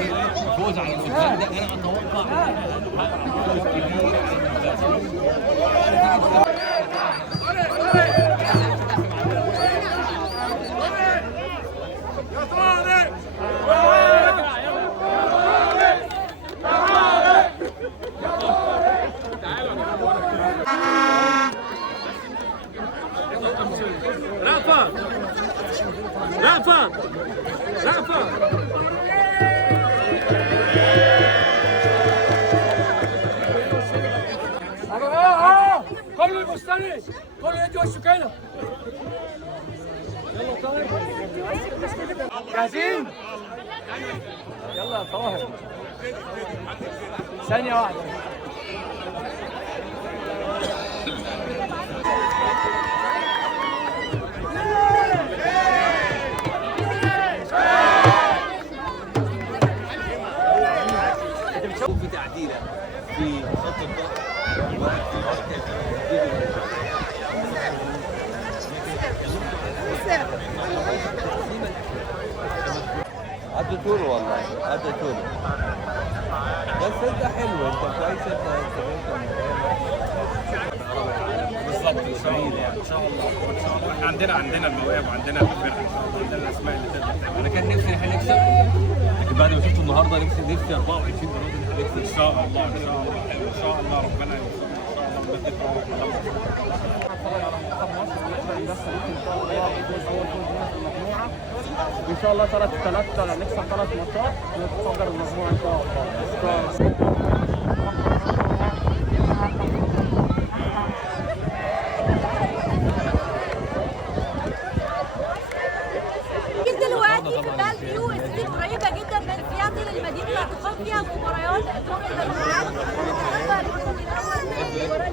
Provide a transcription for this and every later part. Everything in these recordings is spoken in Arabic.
الفوز على الفوزان ده انا اتوقع رأفت رأفت رأفت كله المستند كله يدي وشه كده. يلا طاهر جاهزين؟ يلا يا طاهر ثانية واحدة. في تعديله في خط الضغط عدى طول والله عدى طول بس انت حلو انت كويس انت بالظبط ان شاء الله ان شاء الله ان شاء الله احنا عندنا المواهب وعندنا الفرقه ان شاء الله عندنا الاسماء اللي تقدر تعمل. انا كان نفسي احنا نكسب لكن بعد ما شفت النهارده نفسي 24 دلوقتي نكسب ان شاء الله ان شاء الله حلو ان شاء الله ربنا يوفقنا ان شاء الله ان شاء الله 3-3 نكسب 3 ماتشات ونتصدر المجموعه ان شاء الله. دلوقتي في بلديو السيتي قريبه جدا من سياتل المدينه اللي هتقام فيها مباريات دور المجموعات ونتابع الوسط الاول من المباراه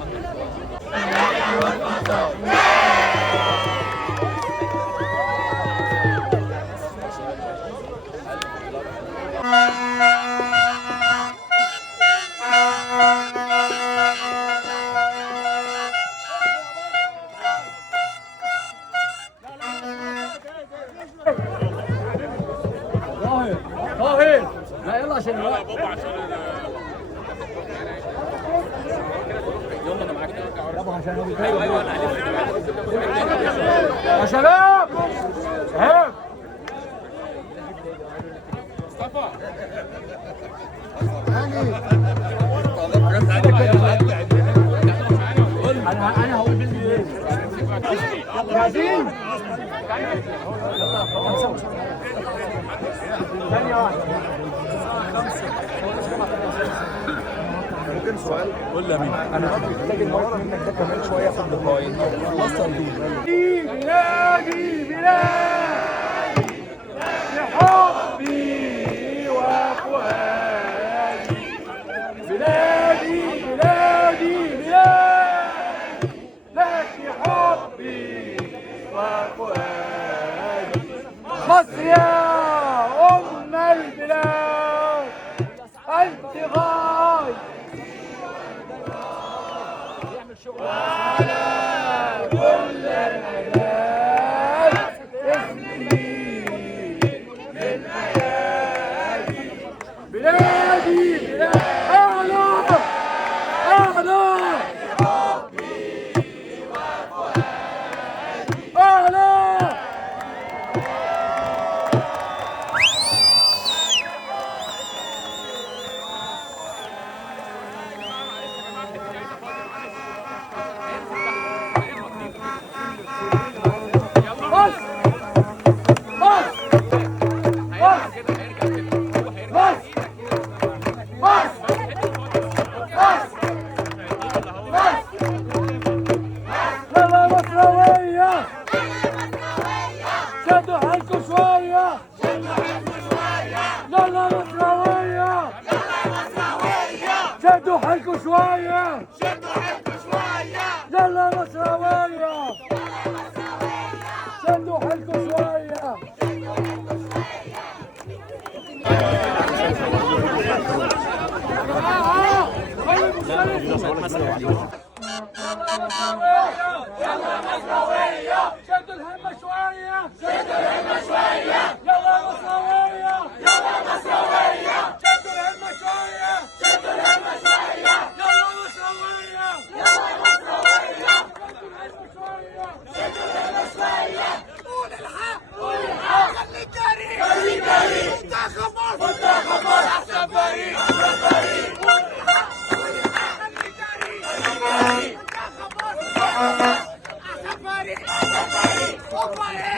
طاهر لا يلا عشان الوقت. يلا انا معاك يابا عشان ايوه انا يا شباب اهو مصطفى انا هقول باذن الله جاهزين. ثانية واحدة. ممكن سؤال؟ قول لي يا مين. أنا محتاج المايك منك ده كمان شوية في الدقايق. خلصت دي. بلادي بلادي لحبي وفؤادي. بلادي بلادي بلادي لك حبي وفؤادي. مصر يا أم البلاد أنت غاية وعلى كل العباد اسمي من حياتي. بلادي بلادي أعلى أعلى حبي وفؤادي أعلى. شدوا حيلكم شوية شدوا حيلكم شوية. يلا مصراوية يلا مصراوية. شدوا حيلكم شوية شدوا حيلكم شوية. يلا مصراوية شدوا حيلكم شوية. يلا مصراوية شدوا الهمة شوية شدوا الهمة شوية. يلا مصراوية يلا مصراوية. اوروبا